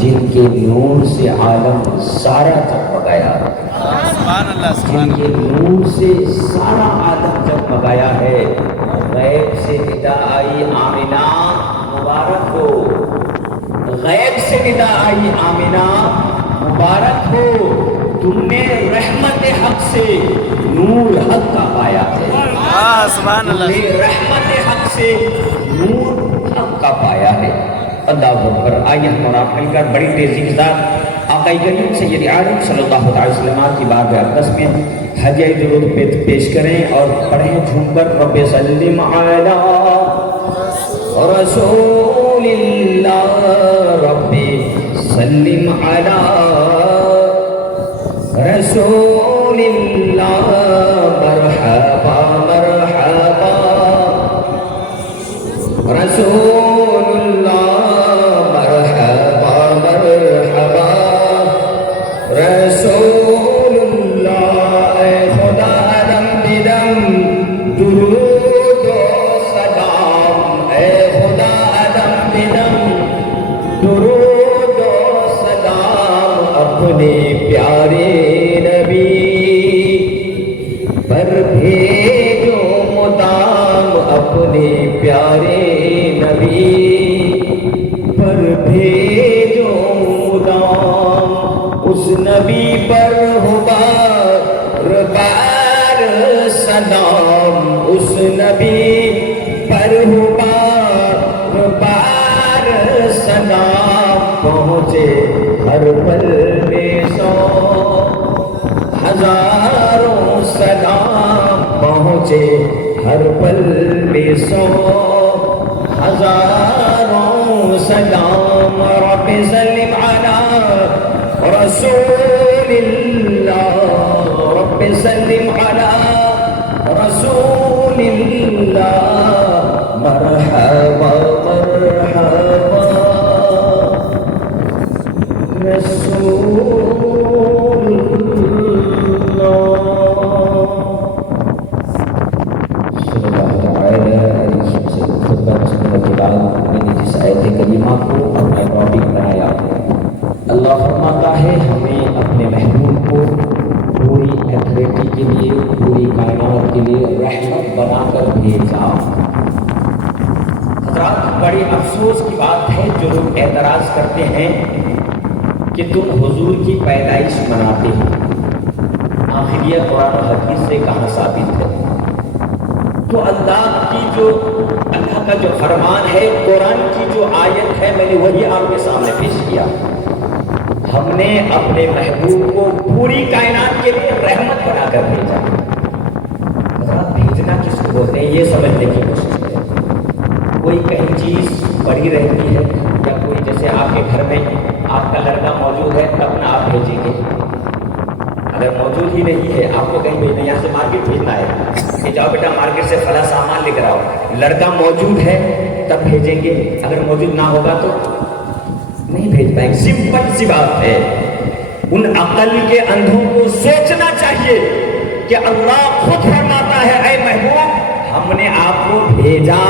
جن کے نور سے عالم سارا جگمگایا، جن کے نور سے سارا عالم جگمگایا ہے، غیب سے ندا آئی آمنہ مبارک ہو، غیب سے ندا آئی آمنہ مبارک ہو، تم نے رحمت حق سے نور حق کا پایا ہے، سبحان اللہ، تم نے رحمت حق سے نور حق کا پایا ہے۔ اللہ اکبر۔ آئیے ہم اور آپ مل کر بڑی تیزی کے ساتھ آقا کریم سید عالم صلی اللہ علیہ وسلم کی بارگاہ اقدس میں ہدیہ درود پیش کریں اور پڑھیں جھوم کر رب سلم علی رسول اللہ، رب سلم علی رسول اللہ، مرحبا مرحبا رسول اللہ، مرحبا مرحبا رسول اللہ، اے خدا دم بدم درود و سلام، اے خدا دم بدم درود و سلام، اپنے پیارے نبی پر بھیجو مدام، اپنے پیارے نبی پر بھیجو مدام، اس نبی پر ہو بار بار سلام، اس نبی پر ہو بار بار سلام، پہنچے ہر پل میں سو ہزاروں سلام، پہنچے ہر پل میں سو ہزاروں سلام، رب سلم علی رسول اللہ، رب سلم علی رسول اللہ، مرحبا مرحبا رسول کریمہ کو اپنا ٹاپک بنایا۔ اللہ فرماتا ہے ہمیں اپنے محبوب کو پوری ایتھریٹی کے لیے، پوری کائنات کے لیے رحمت بنا کر بھیجا۔ حضرات بڑی افسوس کی بات ہے جو لوگ اعتراض کرتے ہیں کہ تم حضور کی پیدائش مناتے ہو، آخر یہ قرآن و حدیث سے کہاں ثابت ہے؟ تو اللہ کا جو فرمان ہے، قرآن کی جو آیت ہے، میں نے وہی آپ کے سامنے پیش کیا۔ ہم نے اپنے محبوب کو پوری کائنات کے لیے رحمت بنا کر بھیجا۔ حضرات بھیجنا کس کو بولتے ہیں یہ سمجھنے کی کوشش کریں۔ کوئی کہیں چیز پڑی رہتی ہے یا کوئی جیسے آپ کے گھر میں آپ کا لڑکا موجود ہے تب نہ آپ بھیجیں گے، اگر موجود ہی نہیں ہے آپ کو کہیں بھیجنا، یہاں سے مارکیٹ بھیجنا ہے کہ جاؤ بیٹا مارکیٹ سے فلاں سامان لے کر آؤ، لڑکا موجود ہے تب بھیجیں گے، اگر موجود نہ ہوگا تو نہیں بھیج پائیں گے۔ سمپل سی بات ہے۔ ان عقل کے اندھوں کو سوچنا چاہیے کہ اللہ خود فرماتا ہے اے محبوب ہم نے آپ کو بھیجا۔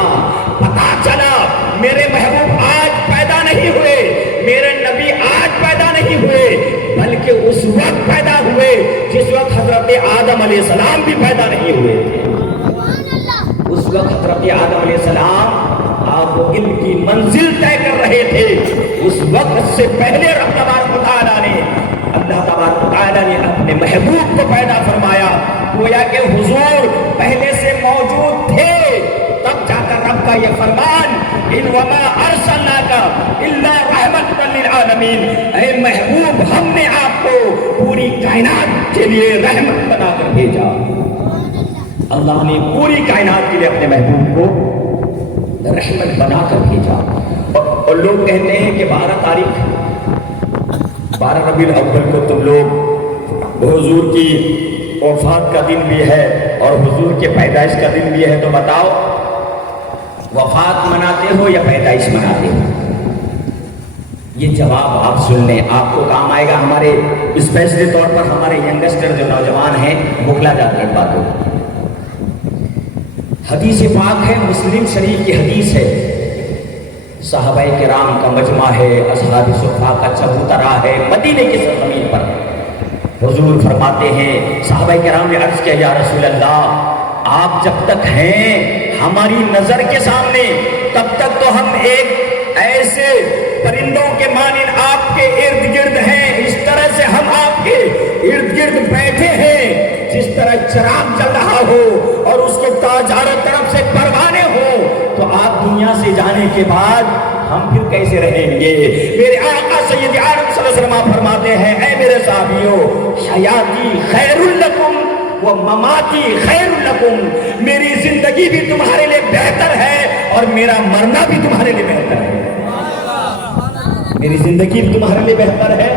پتا چلا میرے محبوب آج پیدا نہیں ہوئے، میرے نبی آج پیدا نہیں ہوئے، بلکہ اس وقت پیدا ہوئے جس وقت حضرت آدم علیہ السلام بھی پیدا نہیں ہوئے تھے۔ اس وقت حضرت آدم علیہ السلام آپ علم کی منزل طے کر رہے تھے، اس وقت سے پہلے رب تبارک و تعالیٰ نے اللہ تبارک و تعالیٰ نے اپنے محبوب کو پیدا فرمایا، گویا کہ حضور پہلے سے موجود تھے، تب جا کر رب کا یہ فرمان ان وما ارسلناک الا رحمۃ للعالمین، اے محبوب ہم نے آپ کو پوری کائنات کے لیے رحمت بنا کر بھیجا۔ اللہ نے پوری کائنات کے لیے اپنے محبوب کو رحمت بنا کر بھیجا۔ اور لوگ کہتے ہیں کہ 12 ربیع الاول کو تم لوگ حضور کی وفات کا دن بھی ہے اور حضور کے پیدائش کا دن بھی ہے، تو بتاؤ وفات مناتے ہو یا پیدائش مناتے ہو؟ یہ جواب آپ سن لیں، آپ کو کام آئے گا۔ ہمارے اسپیشلی طور پر ہمارے ینگسٹر جو نوجوان ہیں بھگلا جاتے ہیں باتوں۔ حدیث پاک ہے، مسلم شریف کی حدیث ہے، صحابہ کرام کا مجمع ہے، اصحاب صفا کا چبوترا ہے مدینے کی سرزمین پر۔ حضور فرماتے ہیں صحابہ کرام نے عرض کیا یا رسول اللہ آپ جب تک ہیں ہماری نظر کے سامنے تب تک تو ہم ایک ایسے پرندوں کے مانند آپ کے ارد گرد ہیں، اس طرح سے ہم آپ کے ارد گرد بیٹھے ہیں جس طرح چراغ جل رہا ہو اور اس کے چاروں طرف سے پروانے ہوں، تو آپ دنیا سے جانے کے بعد ہم پھر کیسے رہیں گے؟ میرے آقا سید عالم صلی اللہ علیہ وسلم فرماتے ہیں اے میرے صحابیوں حیاتی خیر لکم و مماتی خیر لکم، میری زندگی بھی تمہارے لیے بہتر ہے اور میرا مرنا بھی تمہارے لیے بہتر ہے۔ میری زندگی بھی تمہارے لیے بہتر ہے،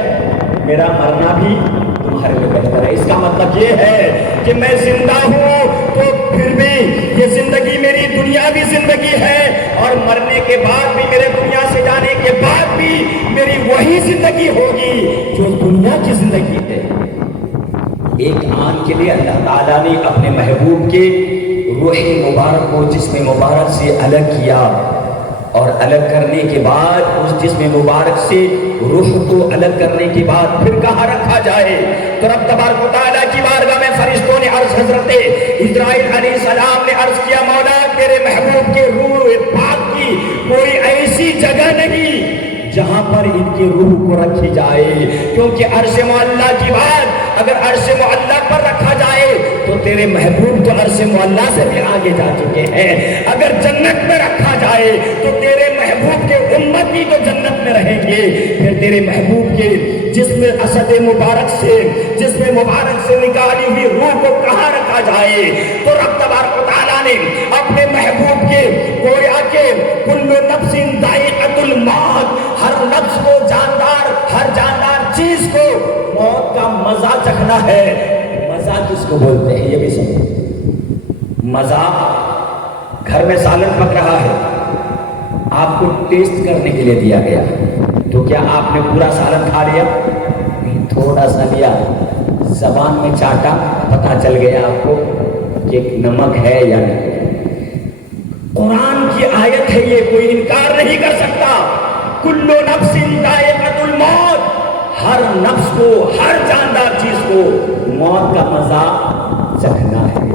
میرا مرنا بھی تمہارے لیے بہتر ہے۔ اس کا مطلب یہ ہے کہ میں زندہ ہوں تو پھر بھی یہ زندگی میری دنیاوی زندگی ہے اور مرنے کے بعد بھی، میرے دنیا سے جانے کے بعد بھی میری وہی زندگی ہوگی جو دنیا کی زندگی ہے۔ ایک آن کے لیے اللہ تعالیٰ نے اپنے محبوب کے روح مبارک کو جسم مبارک سے الگ کیا، اور الگ کرنے کے بعد اس جسم مبارک سے روح کو الگ کرنے کے بعد پھر کہاں رکھا جائے؟ تو رب تبارک و تعالیٰ کی بارگاہ میں فرشتوں نے عرض، حضرت اسرائیل علیہ السلام نے عرض کیا مولا تیرے محبوب کے روح پاک کی کوئی ایسی جگہ نہیں جہاں پر ان کی روح کو رکھی جائے، کیونکہ عرش معلیٰ کی بات اگر عرش معلیٰ پر رکھا جائے تو تیرے محبوب تو عرش معلیٰ سے بھی آگے جا چکے ہیں، اگر جنت میں رکھا جائے تو تیرے محبوب کے امتی تو جنت میں رہیں گے، پھر تیرے محبوب کے جسم اسد مبارک سے نکالی ہوئی روح کو کہاں رکھا جائے؟ تو رب تبارک و تعالیٰ نے اپنے محبوب کے گویا کے کل نفس ذائقۃ الموت، ہر نفس کو ہر جاندار چیز کو موت کا مزہ چکھنا ہے۔ مزہ کس کو بولتے ہیں یہ بھی سمجھو۔ مزہ، گھر میں سالن پک رہا ہے، آپ کو ٹیسٹ کرنے کے لیے دیا گیا تو کیا آپ نے پورا سالن کھا لیا؟ تھوڑا سا لیا، زبان میں چاٹا، پتہ چل گیا آپ کو کہ نمک ہے یا نہیں۔ قرآن کی آیت ہے یہ، کوئی انکار نہیں کر سکتا۔ کل نفس ذائقۃ الموت، ہر نفس کو، ہر جاندار چیز کو موت کا مزہ چکھنا ہے۔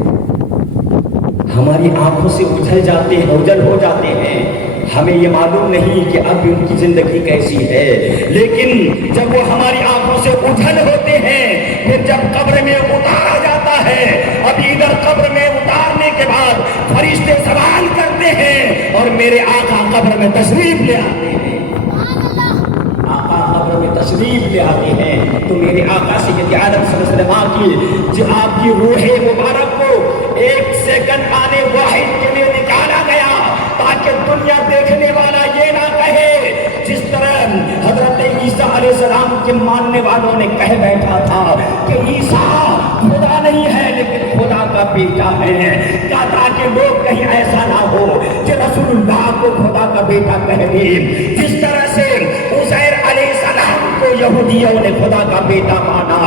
ہماری آنکھوں سے اوجھل ہو جاتے ہیں، ہمیں یہ معلوم نہیں کہ اب ان کی زندگی کیسی ہے، لیکن جب وہ ہماری آنکھوں سے اوجھل ہوتے ہیں، پھر جب قبر میں اتارا جاتا ہے، اب ادھر قبر میں اتارنے کے بعد فرشتے سوال کرتے ہیں اور میرے آقا قبر میں تشریف لے آتے ہیں۔ آقا قبر میں تشریف لے آتے ہیں تو میرے آقا سید عالم صلی اللہ علیہ وسلم کی آپ کی روح مبارک کو ایک سیکنڈ آنے واحد کے لیے نکالا گیا تاکہ دنیا دیکھنے والا یہ نہ کہے جس طرح حضرت عیسیٰ علیہ السلام کے ماننے والوں نے کہہ بیٹھا تھا کہ عیسیٰ خدا نہیں ہے لیکن خدا کا بیٹا ہے، کیا تاکہ لوگ کہیں ایسا نہ ہو کہ رسول اللہ کو خدا کا بیٹا کہہ دے، جس طرح سے عزیر علیہ السلام کو یہودیوں نے خدا کا بیٹا مانا،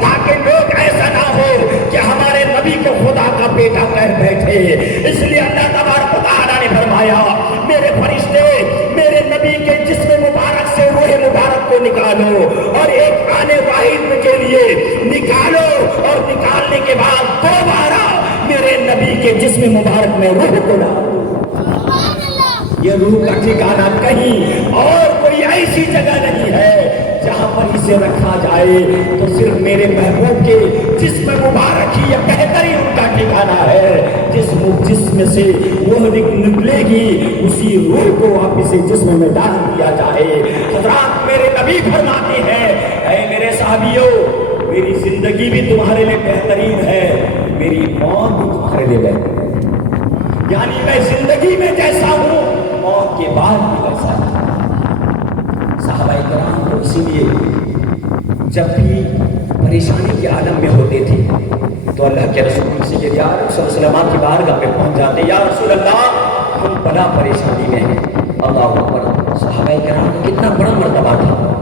تاکہ لوگ ایسا نہ ہو کہ ہمارے نبی کو خدا کا بیٹا کہہ بیٹھے۔ اس لیے اللہ تبارک و تعالیٰ نے فرمایا میرے فرشتے میرے نبی کے جسم مبارک سے روح مبارک کو نکالو اور ایک آنے واحد کے لیے نکالو، اور نکالنے کے بعد دوبارہ میرے نبی کے جسم مبارک میں روح کو ڈالو۔ یہ روح کا ٹھکانہ کہیں اور کوئی ایسی جگہ نہیں ہے جہاں پر اسے رکھا جائے، تو صرف میرے محبوب کے جسم مبارک ہی یہ بہترین ان کا ٹھکانہ ہے۔ جسم سے وہ نکلے گی اسی روح کو واپس جسم میں ڈال دیا جائے۔ حضرات میرے نبی فرماتے ہیں اے میرے صحابیوں میری زندگی بھی تمہارے لیے بہترین ہے، میری موت بھی تمہارے لیے بہترین ہے، یعنی میں زندگی میں جیسا ہوں موت کے بعد بھی ویسا ہوں۔ صحابہ کرام تو اسی لیے جب بھی پریشانی کے عالم میں ہوتے تھے تو اللہ کے رسول سید عالم صلی اللہ علیہ وسلم کی بارگاہ پہ پہنچ جاتے، یا رسول اللہ ہم بڑا پریشانی میں ہیں۔ اللہ اکبر، صحابہ کرام کا کتنا بڑا مرتبہ تھا،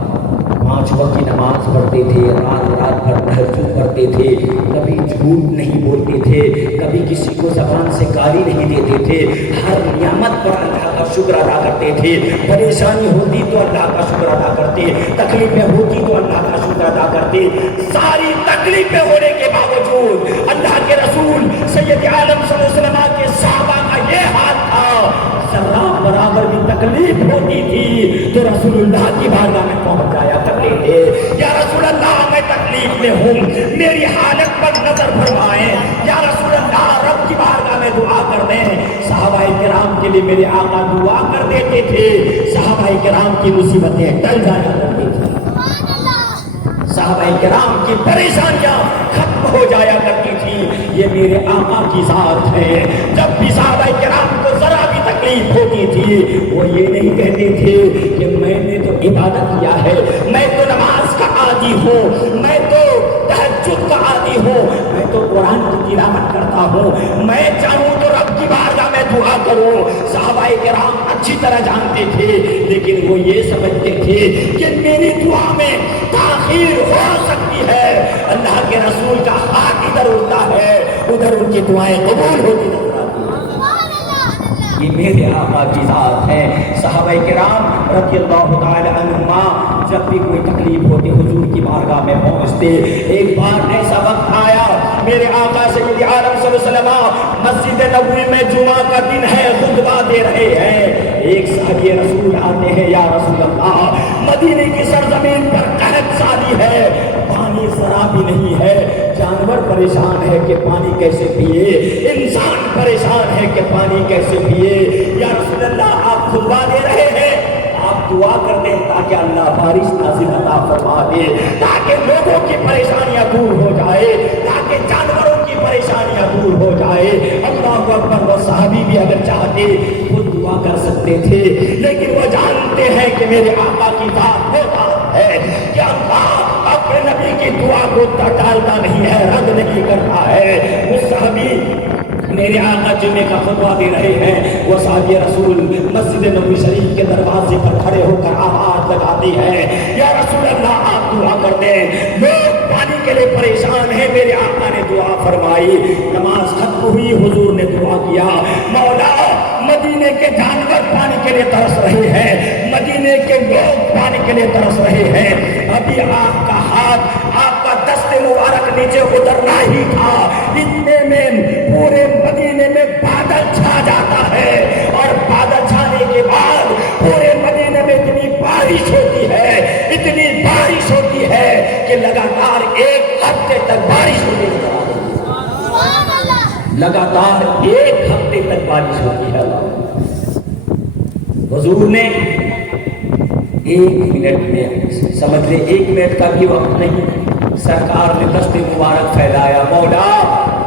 5 وقت کی نماز پڑھتے کرتے تھے، رات رات بھر تہجد پڑھتے تھے، کبھی جھوٹ نہیں بولتے تھے، کبھی کسی کو زبان سے گالی نہیں دیتے تھے، ہر نعمت پر اللہ کا شکر ادا کرتے تھے، پریشانی ہوتی تو اللہ کا شکر ادا کرتے، تکلیفیں ہوتی تو اللہ کا شکر ادا کرتے۔ ساری تکلیفیں ہونے کے باوجود اللہ کے رسول سید عالم صلی اللہ علیہ وسلم کے صحابہ کا یہ حال تھا، ذرہ برابر بھی تکلیف ہوتی تھی تو رسول اللہ کی بارگاہ میں پہنچ جایا کرتے تھے، یا رسول اللہ میں تکلیف میں ہوں، میری حالت پر نظر فرمائیں، یا رسول اللہ رب کی بارگاہ میں دعا کر دیں۔ صحابہ کرام کے لیے میرے آقا دعا کر دیتے تھے، صحابہ کرام کی مصیبتیں ٹل جایا کرتی تھی، صحابہ کرام کی پریشانیاں ختم ہو جایا کرتی تھی۔ یہ میرے آقا کی ذات ہے، جب بھی صحابہ کرام کو ذرا بھی تکلیف ہوتی تھی وہ یہ نہیں کہتے تھے کہ میں نے تو عبادت کیا ہے، میں تو نماز کا عادی ہوں، میں تو تہجد کا عادی ہوں، میں تو قرآن کی تلاوت کرتا ہوں، میں چاہوں تو رب کی بارگاہ میں دعا کروں۔ صحابہ کرام اچھی طرح جانتے تھے، لیکن وہ یہ سمجھتے تھے کہ میری دعا میں تاخیر ہو سکتی ہے، اللہ کے رسول کا ہاتھ ادھر اڑتا ہے ادھر ان کی دعائیں قبول ہوتی نظر آتی ہیں۔ یہ میرے آقا کی ذات ہے۔ صحابہ کرام رضی اللہ تعالی عنہما جب بھی کوئی تکلیف ہوتی حضور کی بارگاہ میں پہنچتے۔ ایک بار ایسا وقت آیا، میرے آقا سید عالم صلی اللہ علیہ وسلم مسجد نبوی میں جمعہ کا دن ہے، خطبہ دے رہے ہیں۔ ایک صحابی رسول آتے ہیں، یا رسول اللہ مدینے کی سرزمین پر قحط سالی ہے، پانی ذرا بھی نہیں ہے، جانور پریشان ہے کہ پانی کیسے پیے، انسان پریشان ہے کہ پانی کیسے پیے۔ یا رسول اللہ آپ خطبہ دے رہے ہیں، آپ دعا کر دیں تاکہ اللہ بارش نازل عطا فرما دے، تاکہ لوگوں کی پریشانیاں دور ہو جائے، تاکہ جانوروں کی پریشانیاں دور ہو جائے۔ اللہ اکبر۔ وہ صحابی بھی اگر چاہتے وہ دعا کر سکتے تھے، لیکن وہ جانتے ہیں کہ میرے آقا کی ذات وہ ذات ہے کہ اللہ اپنے نبی کی دعا کو ٹالتا نہیں ہے، رد نہیں کرتا ہے۔ وہ صحابی میرے آقا جمعے کا خطبہ دے رہے ہیں، وہ صحابی رسول مسجد نبوی شریف کے دروازے پر کھڑے ہو کر آواز لگاتے ہیں، یا رسول اللہ آپ دعا کر دیں، لوگ پانی کے لیے پریشان ہیں۔ میرے آقا نے دعا فرمائی، نماز ختم ہوئی، حضور نے دعا کیا، مولا مدینے کے جانور پانی کے لیے ترس رہے ہیں، مدینے کے لوگ پانی کے لیے ترس رہے ہیں، ابھی آپ کا ہاتھ، آپ کا دست مبارک نیچے اترنا ہی تھا، اتنے میں پورے مدینے میں بادل چھا جاتا ہے، اور بادل چھانے کے بعد پورے مدینے میں اتنی بارش ہوتی ہے، اتنی بارش ہوتی ہے کہ لگاتار ایک ہفتے تک بارش ہوتی ہے، لگاتار ایک ہفتے تک بارش ہوتی ہے۔ حضور نے ایک منٹ میں، سمجھ لے ایک منٹ کا بھی وقت نہیں، سرکار نے دست مبارک پھیلایا، مولا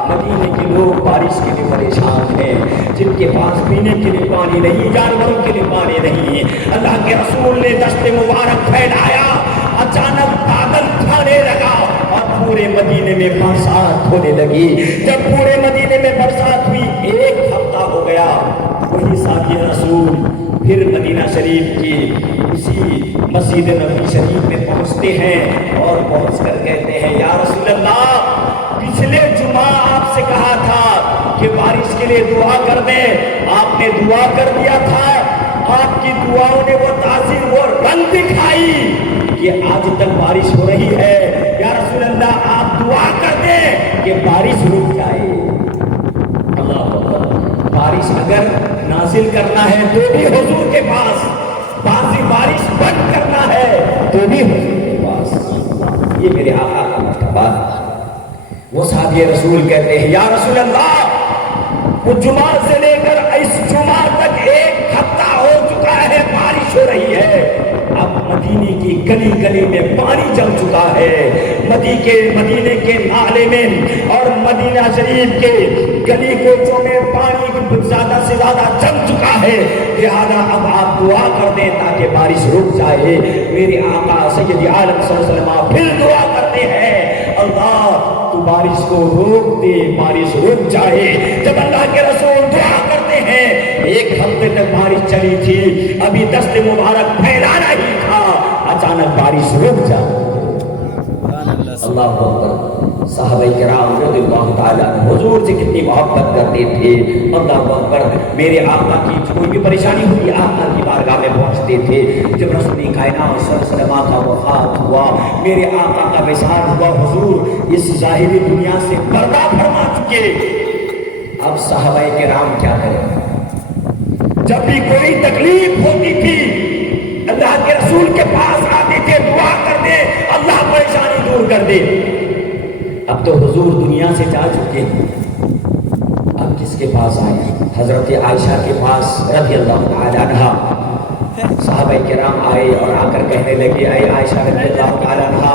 مدینے کے لوگ بارش کے لیے پریشان ہیں، جن کے پاس پینے کے لیے پانی نہیں، جانوروں کے لیے پانی نہیں۔ اللہ کے رسول نے دست مبارک پھیلایا، اچانک بادل چھانے لگا اور پورے مدینے میں برسات ہونے لگی۔ جب پورے مدینے میں برسات ہوئی، ایک ہفتہ ہو گیا، وہی صحابی رسول پھر مدینہ شریف کی اسی مسجد نبوی شریف میں پہنچتے ہیں، اور پہنچ کر کہتے ہیں، یا رسول اللہ پچھلے جمعہ آپ سے کہا تھا کہ بارش کے لیے دعا کر دیں، آپ نے دعا کر دیا تھا، آپ کی دعاؤں نے وہ تاثیر، وہ رنگ دکھائی کہ آج تک بارش ہو رہی ہے۔ یا رسول اللہ آپ دعا کر دیں کہ بارش رک جائے۔ اللہ اکبر۔ بارش اگر نازل کرنا ہے تو بھی حضور کے پاس، بارش بند کرنا ہے تو بھی حضور کے پاس۔ یہ میرے آقا کا مرتبہ ہے۔ وہ صحابی رسول کہتے ہیں، یا رسول اللہ وہ جمعہ سے لے کر اس جمعہ تک ایک ہفتہ ہو چکا ہے، بارش ہو رہی ہے، اب مدینے کی گلی گلی میں پانی جم چکا ہے، مدینے کے نالے میں اور مدینہ شریف کے گلی کوچوں میں پانی زیادہ سے زیادہ جم چکا ہے، لہذا اب آپ دعا کر دیں تاکہ بارش رک جائے۔ میرے آقا سید عالم صلی اللہ علیہ وسلم پھر دعا کرتے ہیں، اللہ تو بارش کو روک دے، بارش رک جائے۔ جب اللہ کے رسول دعا کرتے ہیں، ایک ہفتے تک بارش چلی تھی، ابھی دست مبارک پھیلانا ہی تھا، اچانک بارش رک جائے۔ اللہ اکبر، صحابہ کرام رضی اللہ تعالیٰ حضور سے کتنی محبت کرتے تھے۔ اللہ اکبر، میرے آقا کی کوئی بھی پریشانی ہوئی آقا کی بارگاہ میں پہنچتے تھے۔ جب رسول کائنات صلی اللہ علیہ وسلم کا وفات ہوا، میرے آقا کا وصال ہوا، حضور اس ظاہری دنیا سے پردہ فرما چکے۔ اب صحابہ کرام کیا کریں؟ جب بھی کوئی تکلیف ہوتی تھی اللہ کے رسول کے پاس آتے تھے، دعا کر دے اللہ پریشانی دور کر دے۔ اب تو حضور دنیا سے جا چکے ہیں، اب کس کے پاس آئے؟ حضرت عائشہ کے پاس رضی اللہ تعالیٰ عنہا۔ صحابہ کرام آئے اور آ کر کہنے لگے، اے عائشہ رضی اللہ تعالیٰ عنہا،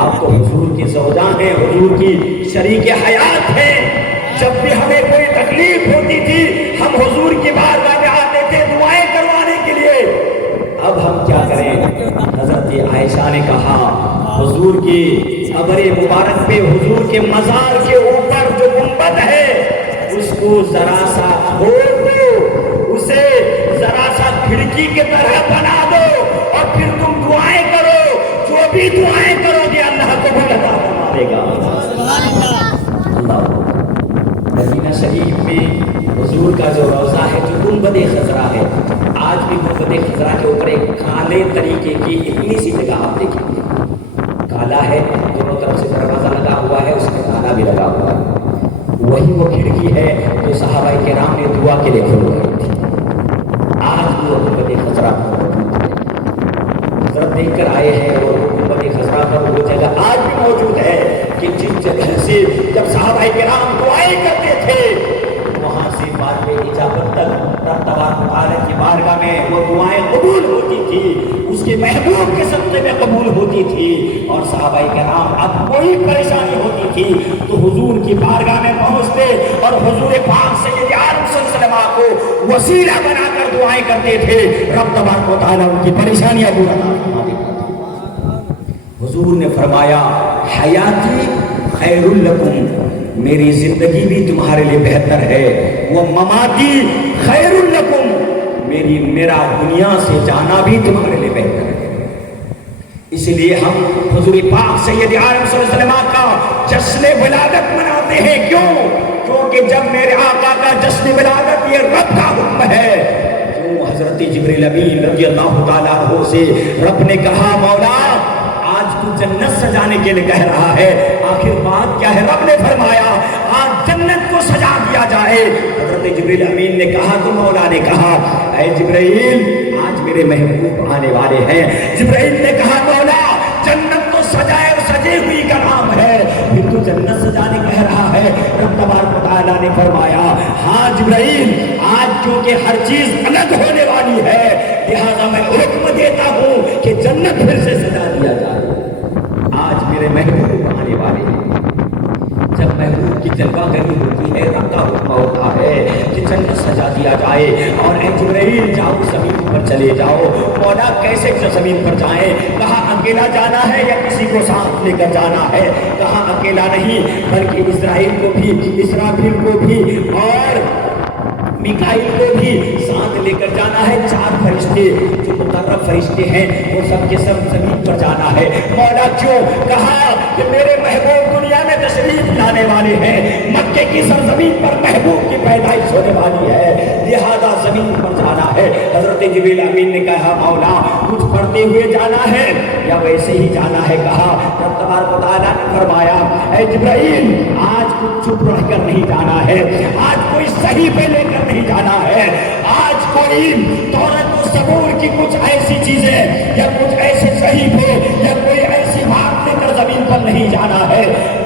آپ تو حضور کی زوجہ ہیں، حضور کی شریک حیات ہیں، جب بھی ہمیں کوئی تکلیف ہوتی تھی ہم حضور کی بارگاہ میں آتے تھے دعائیں کروانے کے لیے، اب ہم کیا کریں؟ حضرت عائشہ نے کہا، حضور کی قبر مبارک پہ، حضور کے مزار کے اوپر جو گنبد ہے اس کو ذرا سا کھول دو، اسے ذرا سا کھڑکی کی طرح بنا دو اور پھر تم دعائیں کرو، جو بھی دعائیں کرو گے اللہ قبول عطا فرما دے گا۔ اللہ مدینہ شریف میں حضور کا جو روضہ ہے، جو گنبد خضرا ہے، آج بھی گنبد خضرا کے اوپر ایک کالے طریقے کی اتنی سی جگہ آپ دیکھیں گے، کالا ہے، دونوں طرف سے دروازہ لگا ہوا ہے، اس میں تالا بھی لگا ہوا ہے، وہی وہ کھڑکی ہے جو صحابہ کرام نے دعا کے لیے کھول کر تھی۔ آج بھی وہ گنبد خضرا حضرت دیکھ کر آئے ہیں، اور گنبد خضرا پر وہ جگہ آج بھی موجود ہے کہ جس جگہ سے جب صحابہ کرام دعائیں کرتے تھے وہاں سے بعد میں اجابت تک رب تبارک و تعالیٰ کی بارگاہ میں وہ دعائیں قبول ہوتی تھی، اس کے محبوب کے صدقے میں قبول ہوتی تھی۔ اور صحابہ کرام اب کوئی پریشانی ہوتی تھی تو حضور کی بارگاہ میں پہنچتے اور حضور پاک سید عالم صلی اللہ علیہ وسلم کو وسیلہ بنا کر دعائیں کرتے تھے، رب تبارک و تعالیٰ ان کی پریشانیاں دور فرما دیتا تھا۔ حضور نے فرمایا، حیاتی خیر لکم، میری زندگی بھی تمہارے لیے بہتر ہے، وہ مماتی خیر لکم، میرا دنیا سے جانا بھی تمہارے لیے بہتر ہے۔ اس لیے ہم حضور پاک سید عالم صلی اللہ علیہ وسلم کا جشن ولادت مناتے ہیں۔ کیوں؟ کیونکہ جب میرے آقا کا جشن ولادت یہ رب کا حکم ہے، کیوں حضرت جبریل امین رضی اللہ تعالیٰ عنہ سے رب نے کہا، مولا آج تو جنت سجانے کے لیے کہہ رہا ہے، آخر بات کیا ہے؟ رب نے فرمایا آج جنت کو سجا دیا جائے۔ حضرت جبریل امین نے کہا تو مولا نے کہا، اے جبرائیل آج میرے محبوب آنے والے ہیں۔ جبرائیل نے کہا، مولا جنت تو سجائے اور سجے ہوئی کا نام ہے، پھر تو جنت سجانے کہہ رہا ہے؟ رب تبارک و تعالیٰ نے فرمایا، ہاں جبرائیل آج کیونکہ ہر چیز الگ ہونے والی ہے لہذا میں حکم دیتا ہوں کہ جنت پھر سے سجا دیا جائے۔ آج میرے محبوب آنے والے ہیں، جب محبوب کی جلوہ گری ہوتی ہے رب کا حکم ہوتا ہے کہ جنت سجا دیا جائے۔ اور اے جبرائیل جاؤ زمین پر چلے جاؤ۔ مولا کیسے زمین پر جائیں؟ کہا اکیلا جانا ہے یا کسی کو ساتھ لے کر جانا ہے؟ کہا اکیلا نہیں بلکہ اسرائیل کو بھی، اسرافیل کو بھی اور میکائیل کو بھی ساتھ لے کر جانا ہے۔ 4 فرشتے جو مقرب فرشتے ہیں وہ سب کے سب زمین پر جانا ہے۔ مولا کیوں؟ کہا کہ میرے محبوب دنیا میں تشریف لانے والے ہیں، مکے کی سرزمین پر محبوب کی پیدائش ہونے والی ہے لہذا زمین پر جانا ہے۔ حضرت جبریل امین نے کہا، مولا کچھ پڑھتے ہوئے جانا ہے یا ویسے ہی جانا ہے؟ کہا رب تبارک و تعالیٰ نے فرمایا، اے جبرائیل آج کچھ چپ رہ کر نہیں جانا ہے، آج کوئی صحیح پہ لے کر نہیں جانا ہے، آج کوئی تورات و زبور کی کچھ ایسی چیزیں یا کچھ ایسے صحیفے یا کوئی ایسی بات لے کر زمین پر نہیں جانا ہے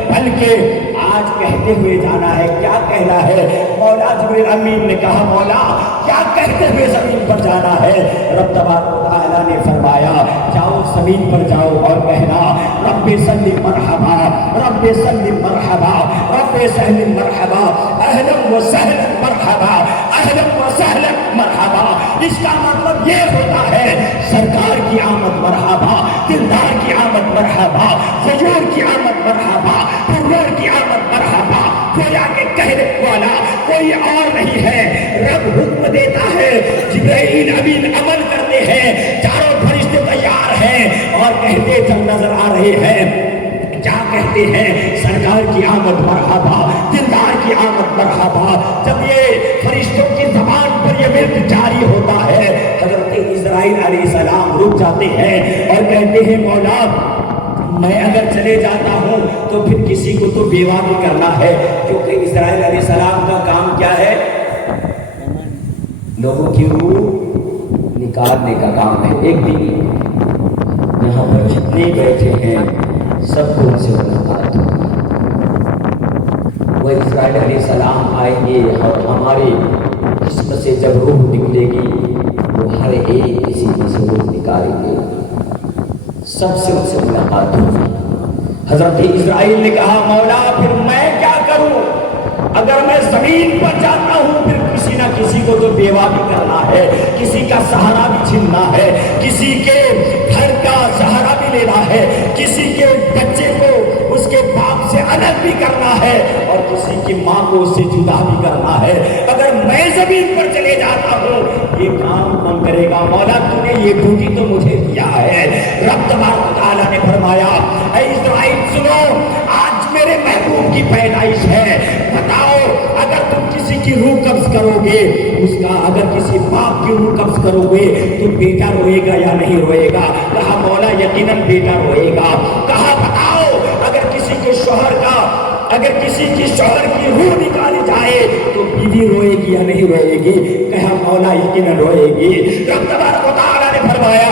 بلکہ آج کہتے ہوئے جانا ہے۔ کیا کہنا ہے؟ مولا جبریل امین نے کہا، مولا کیا کہتے ہوئے زمین پر جانا ہے؟ رب تبارک و تعالیٰ نے فرمایا، جاؤ زمین پر جاؤ اور کہنا، رب سلم مرحبا، رب سلم مرحبا، رب سلم مرحبا، اہلا و سہلا مرحبا، اہلا و سہلا مرحبا۔ اس کا مطلب یہ ہوتا ہے سرکار کی آمد مرحبا، دلدار کی آمد مرحبا، حضور کی آمد مرحبا، پرور کی آمد مرحبا۔ گویا کہ کہنے والا کوئی اور نہیں ہے، رب حکم دیتا ہے، جبرائیل امین عمل کرتے ہیں، چاروں فرشتے تیار ہیں اور کہتے جب نظر آ رہے ہیں جا کہتے ہیں سرکار کی آمد مرحبا، دلدار کی آمد مرحبا۔ جب یہ فرشتوں کی زبان پر یہ ورد جاری ہوتا ہے، حضرت اسرائیل علیہ السلام رک جاتے ہیں اور کہتے ہیں مولا میں اگر چلے جاتا ہوں تو پھر کسی کو تو بیوہ بھی کرنا ہے، کیونکہ اسرائیل علیہ السلام کا کام کیا ہے؟ لوگوں کی روح نکالنے کا کام ہے۔ ایک دن یہاں پر جتنے بیٹھے ہیں سب کو ان سے ملاقات ہوگی۔ وہ اسرائیل علیہ السلام آئیں گے اور ہمارے جسم سے جب روح نکلے گی وہ ہر ایک کسی کی سے روح نکالیں گے، سب سے ان سے ملاقات ہوگی۔ حضرت اسرائیل نے کہا مولا پھر میں کیا کروں؟ اگر میں زمین پر جاتا ہوں پھر کسی نہ کسی کو تو بیوہ بھی کرنا ہے، کسی کا سہارا بھی چھیننا ہے، کسی کے گھر کا سہارا بھی لینا ہے، کسی کے بچے کو اس کے باپ سے الگ بھی کرنا ہے اور کسی کی ماں کو اس سے جدا بھی کرنا ہے۔ اگر میں زمین پر چلے جاتا ہوں یہ کام کون کرے گا؟ مولا تو نے یہ ڈیوٹی تو مجھے دیا ہے۔ رب تبارک و تعالیٰ نے فرمایا اے اسرائیل سنو، آج میرے محبوب کی پیدائش ہے، بتاؤ اگر تم کسی کی روح قبض کرو گے، اس کا اگر کسی باپ کی روح قبض کرو گے تو بیٹا روئے گا یا نہیں روئے گا؟ کہا مولا یقیناً بیٹا روئے گا۔ کہا بتاؤ اگر کسی کے شوہر کا اگر کسی کی شوہر کی روح نکالی جائے تو بیوی روئے گی یا نہیں روئے گی؟ کہا مولا یقیناً روئے گی۔ رب تبارک و تعالیٰ نے فرمایا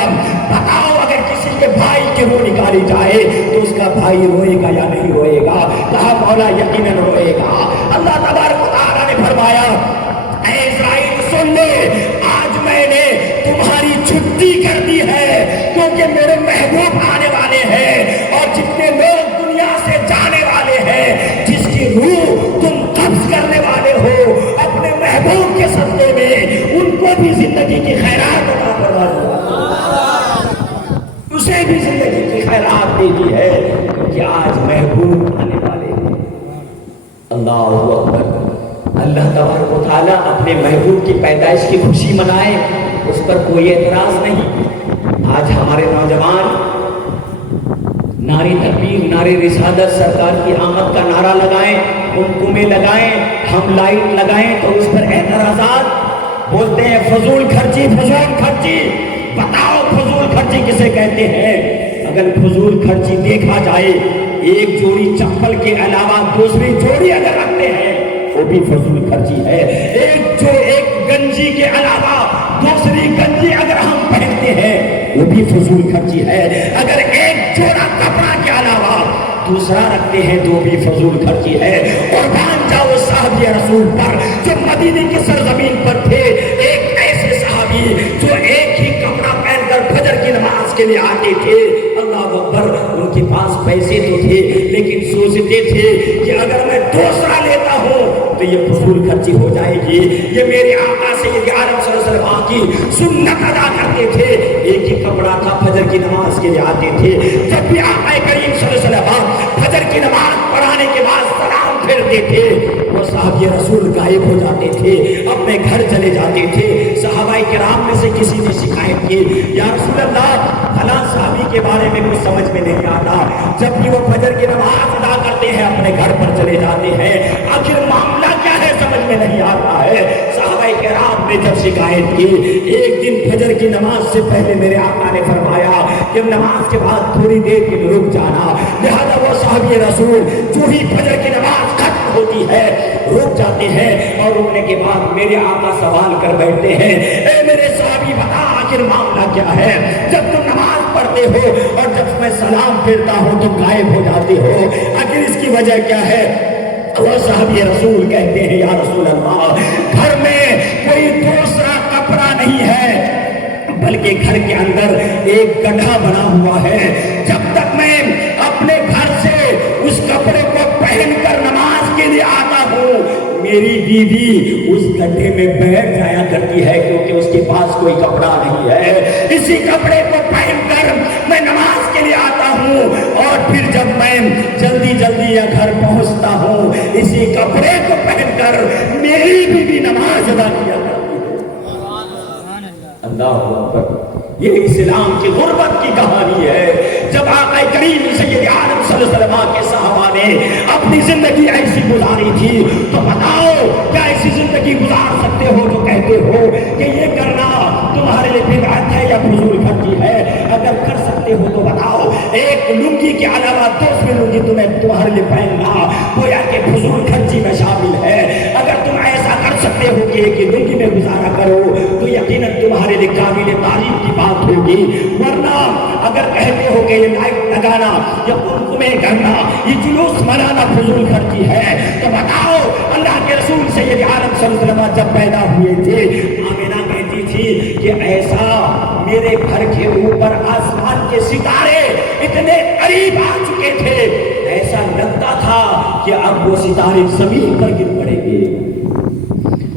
بتاؤ اگر کسی کے بھائی کی روح نکالی جائے تو اس کا بھائی روئے گا یا نہیں روئے گا؟ کہا مولا یقیناً روئے گا۔ اللہ تبارک و تعالیٰ نے فرمایا اے اسرائیل سن لے، آج میں نے تمہاری چھٹی کر دی ہے کیونکہ میرے محبوب آنے والے ہیں، اور جتنے لوگ دنیا سے جانے والے ہیں جس کی روح تم قبض کرنے والے ہو اپنے محبوب کے صدقے میں ان کو بھی زندگی کی خیرات عطا کروا دو، اسے بھی زندگی کی خیرات دے دی ہے کیونکہ آج محبوب آنے والے ہیں۔ اللہ اکبر۔ اللہ تبارک و تعالیٰ اپنے محبوب کی پیدائش کی خوشی منائے، اس پر کوئی اعتراض نہیں۔ آج ہمارے نوجوان ناری تکبیر، ناری رسالت، سرکار کی آمد کا نعرہ لگائیں، قمقمے لگائیں، ہم لائٹ لگائیں تو اس پر اعتراضات، بولتے ہیں فضول خرچی فضول خرچی۔ بتاؤ فضول خرچی کسے کہتے ہیں؟ اگر فضول خرچی دیکھا جائے ایک جوڑی چپل کے علاوہ دوسری جوڑی اگر رکھتے ہیں وہ بھی فضول خرچی ہے۔ ایک گنجی کے علاوہ دوسری گنجی اگر ہم پہنتے ہیں وہ بھی فضول خرچی ہے۔ اگر ایک جوڑا کپڑا کے علاوہ دوسرا رکھتے ہیں تو بھی فضول خرچی ہے۔ قربان جاؤ صحابی رسول پر جو مدینے کی سرزمین پر تھے، ایک ایسے صحابی جو ایک ہی کپڑا پہن کر فجر کی نماز کے لیے آتے تھے۔ اللہ اکبر، ان کے پاس پیسے تو تھے لیکن سوچتے تھے کہ اگر میں دوسرا لیتا ہوں تو یہ فضول خرچی ہو جائے گی۔ یہ میرے آقا سید عالم صلی اللہ علیہ وسلم کی سنت ادا کرتے تھے، ایک ہی کپڑا تھا، فجر کی نماز کے لیے آتے تھے۔ جب بھی آقا کریم صلی اللہ علیہ وسلم فجر کی نماز پڑھانے کے بعد سلام پھیرتے تھے وہ صحابی رسول غائب ہو جاتے تھے، اپنے گھر چلے جاتے تھے۔ صحابہ کرام میں سے کسی نے شکایت کی یا رسول اللہ فلاں صحابی کے بارے میں کچھ سمجھ میں نہیں آتا، جب بھی وہ فجر کی نماز ادا کرتے ہیں اپنے گھر پر چلے جاتے ہیں، آخر معاملہ کیا ہے سمجھ میں نہیں آتا ہے۔ صحابہ کرام نے جب شکایت کی، ایک دن فجر کی نماز سے پہلے میرے آقا نے فرمایا کہ نماز کے بعد تھوڑی دیر کے لیے رک جانا، لہذا وہ صحابی رسول جو ہی فجر کی نماز ختم ہوتی ہے رک جاتے ہیں، اور رکنے کے بعد میرے آقا سوال کر بیٹھتے ہیں اے میرے صحابی بتا آخر معاملہ کیا ہے؟ جب تم نماز پڑھتے ہو اور جب میں سلام پھیرتا ہوں تو غائب ہو جاتے ہو، آخر اس کی وجہ کیا ہے؟ وہ صحابی رسول کہتے ہیں یا رسول اللہ گھر میں کوئی دوسرا کپڑا نہیں ہے بلکہ گھر کے اندر ایک گڑھا بنا ہوا ہے، جب تک میں اپنے گھر سے اس کپڑے کو پہن کر نماز کے لیے آتا ہوں میری بیوی اس گڈھے میں بیٹھ جایا کرتی ہے کیونکہ اس کے پاس کوئی کپڑا نہیں ہے۔ اسی کپڑے کو پہن کر میں نماز کے لیے آتا ہوں اور پھر جب میں جلدی جلدی یا گھر پہنچتا ہوں اسی کپڑے کو پہن کر میری بیوی نماز ادا کیا کرتی ہے۔ اللہ اکبر، یہ اسلام کی غربت کی کہانی ہے۔ جب آقا کریم سید عالم صلی اللہ علیہ وسلم کے صحابہ نے اپنی زندگی ایسی گزاری تھی، تو بتاؤ کیا ایسی زندگی گزار سکتے ہو جو کہتے ہو کہ یہ کرنا تمہارے لیے بدعت ہے یا فضول خرچی ہے؟ اگر کر سکتے ہو تو بتاؤ، ایک لنگی کے علاوہ دوسری لنگی تمہارے لیے پہننا گویا کہ فضول خرچی میں شامل ہے۔ اگر تم ایسا کر سکتے ہو کہ ایک لنگی میں گزارا کرو تو یقیناً تمہارے لیے قابل تعریف کی بات ہوگی، ورنہ اگر کہتے ہو کہ یہ لائٹ لگانا یا قمقمے کرنا، یہ جلوس منانا فضول خرچی ہے، تو بتاؤ اللہ کے رسول سید عالم صلی اللہ علیہ وسلم جب پیدا ہوئے تھے، آمینہ کہتی تھی کہ ایسا میرے گھر کے اوپر آسمان کے ستارے اتنے قریب آ چکے تھے، ایسا لگتا تھا کہ اب وہ ستارے زمین پر گر پڑیں گے،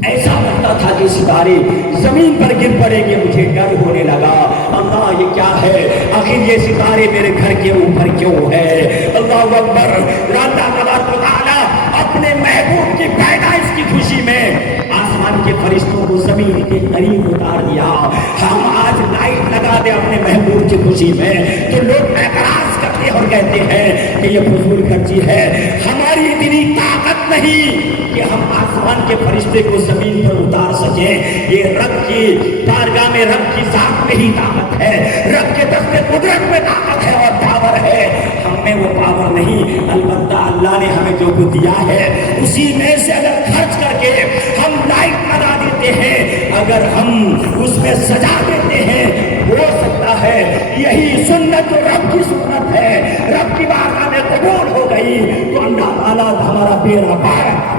ایسا لگتا تھا کہ ستارے زمین پر گر پڑیں گے۔ مجھے ڈر ہونے لگا، اللہ یہ کیا ہے، آخر یہ ستارے میرے گھر کے اوپر کیوں ہے؟ اللہ اکبر۔ اللہ تبارک و تعالیٰ اپنے محبوب کی پیدائش کی خوشی میں آسمان کے فرشتوں کو زمین کے قریب اتار دیا۔ ہم آج لائٹ لگا دیں اپنے محبوب کی خوشی میں تو لوگ اعتراض کرتے اور کہتے ہیں کہ یہ فضول خرچی ہے۔ ہماری اتنی طاقت نہیں کہ ہم آسمان کے فرشتے کو زمین پر اتار سکیں، یہ رب کی بارگاہ میں رب کی ذات میں ہی طاقت ہے، رب کے دست قدرت میں طاقت ہے اور پاور ہے، ہم میں وہ پاور نہیں۔ البتہ اللہ نے ہمیں جو کچھ دیا ہے اسی میں سے اگر خرچ کر کے ہم لائٹ لگا دیتے ہیں، اگر ہم اس میں سجا دیتے ہیں، ہو سکتا ہے یہی سنت جو رب کی سنت ہے رب کی بارگاہ میں قبول ہو گئی تو اللہ تعالیٰ ہمارا بیڑا پار،